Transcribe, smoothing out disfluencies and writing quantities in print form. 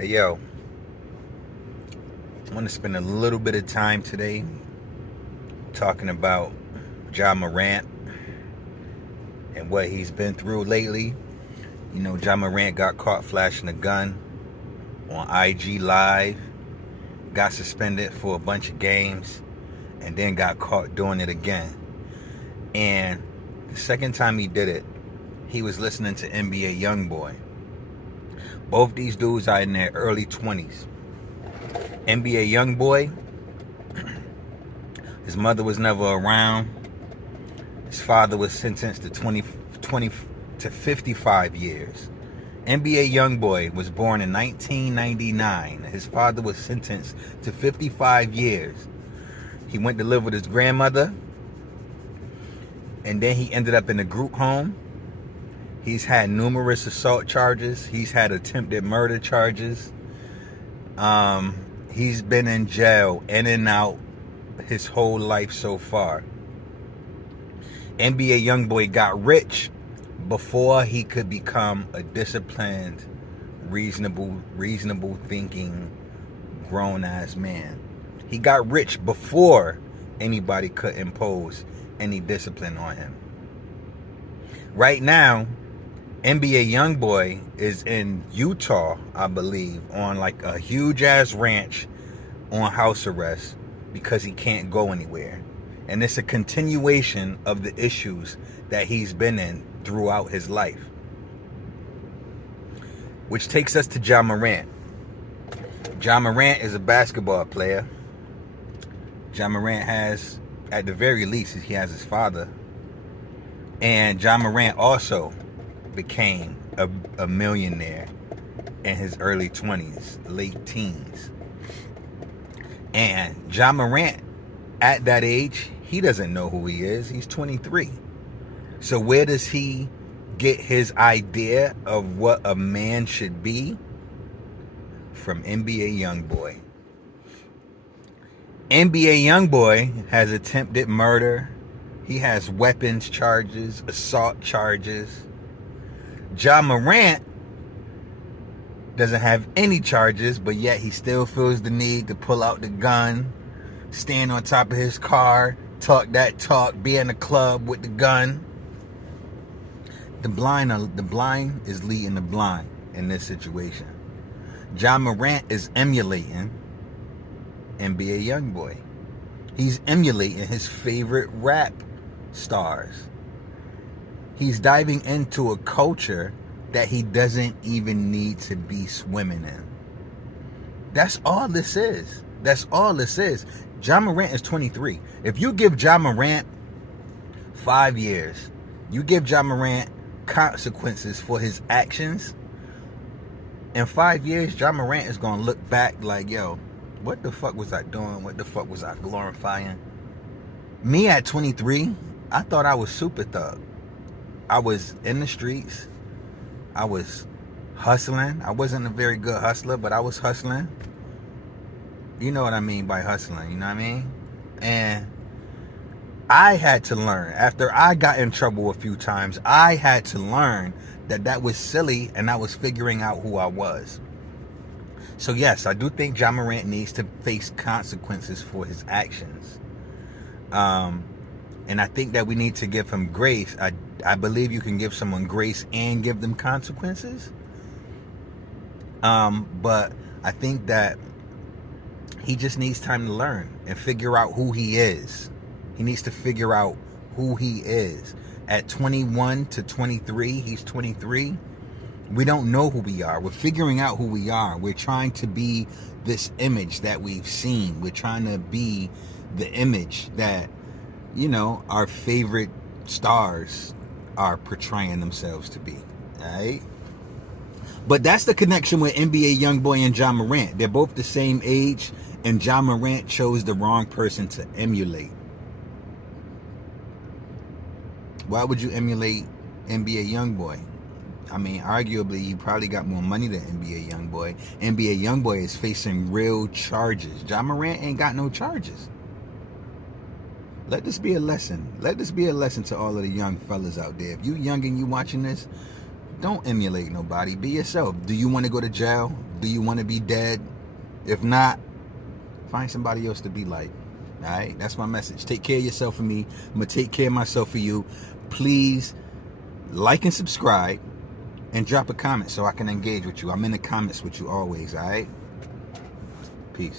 Hey, yo, I want to spend a little bit of time today talking about Ja Morant and what he's been through lately. You know, Ja Morant got caught flashing a gun on IG Live, got suspended for a bunch of games, and then got caught doing it again. And the second time he did it, he was listening to NBA YoungBoy. Both these dudes are in their early 20s. NBA YoungBoy, his mother was never around. His father was sentenced to 20 to 55 years. NBA YoungBoy was born in 1999. His father was sentenced to 55 years. He went to live with his grandmother, and then he ended up in a group home. He's had numerous assault charges. He's had attempted murder charges. He's been in jail in and out his whole life so far. NBA YoungBoy got rich before he could become a disciplined, reasonable thinking, grown-ass man. He got rich before anybody could impose any discipline on him. Right now, NBA YoungBoy is in Utah, I believe, on like a huge-ass ranch on house arrest because he can't go anywhere. And it's a continuation of the issues that he's been in throughout his life. Which takes us to Ja Morant. Ja Morant is a basketball player. Ja Morant has, at the very least, he has his father. And Ja Morant also became a millionaire in his early 20s, late teens. And Ja Morant, at that age, he doesn't know who he is. He's 23. So where does he get his idea of what a man should be? From NBA YoungBoy. NBA YoungBoy has attempted murder. He has weapons charges, assault charges. Ja Morant doesn't have any charges, but yet he still feels the need to pull out the gun, stand on top of his car, talk that talk, be in the club with the gun. The blind is leading the blind in this situation. Ja Morant is emulating NBA YoungBoy. He's emulating his favorite rap stars. He's diving into a culture that he doesn't even need to be swimming in. That's all this is. That's all this is. Ja Morant is 23. If you give Ja Morant 5 years, you give Ja Morant consequences for his actions, in 5 years, Ja Morant is going to look back like, yo, what the fuck was I doing? What the fuck was I glorifying? Me at 23, I thought I was super thug. I was in the streets. I was hustling. I wasn't a very good hustler, but I was hustling. You know what I mean by hustling, you know what I mean? And I had to learn. After I got in trouble a few times, I had to learn that was silly, and I was figuring out who I was. So yes, I do think Ja Morant needs to face consequences for his actions. And I think that we need to give him grace. I believe you can give someone grace and give them consequences. But I think that he just needs time to learn and figure out who he is. He needs to figure out who he is. At 21 to 23, he's 23. We don't know who we are. We're figuring out who we are. We're trying to be this image that we've seen. We're trying to be the image that, you know, our favorite stars are portraying themselves to be. Right? But that's the connection with NBA YoungBoy and Ja Morant. They're both the same age, and Ja Morant chose the wrong person to emulate. Why would you emulate NBA YoungBoy? I mean, arguably, you probably got more money than NBA YoungBoy. NBA YoungBoy is facing real charges. Ja Morant ain't got no charges. Let this be a lesson. Let this be a lesson to all of the young fellas out there. If you young and you watching this, don't emulate nobody. Be yourself. Do you want to go to jail? Do you want to be dead? If not, find somebody else to be like. All right, that's my message. Take care of yourself for me. I'm gonna take care of myself for you. Please like and subscribe and drop a comment so I can engage with you. I'm in the comments with you always. All right, peace.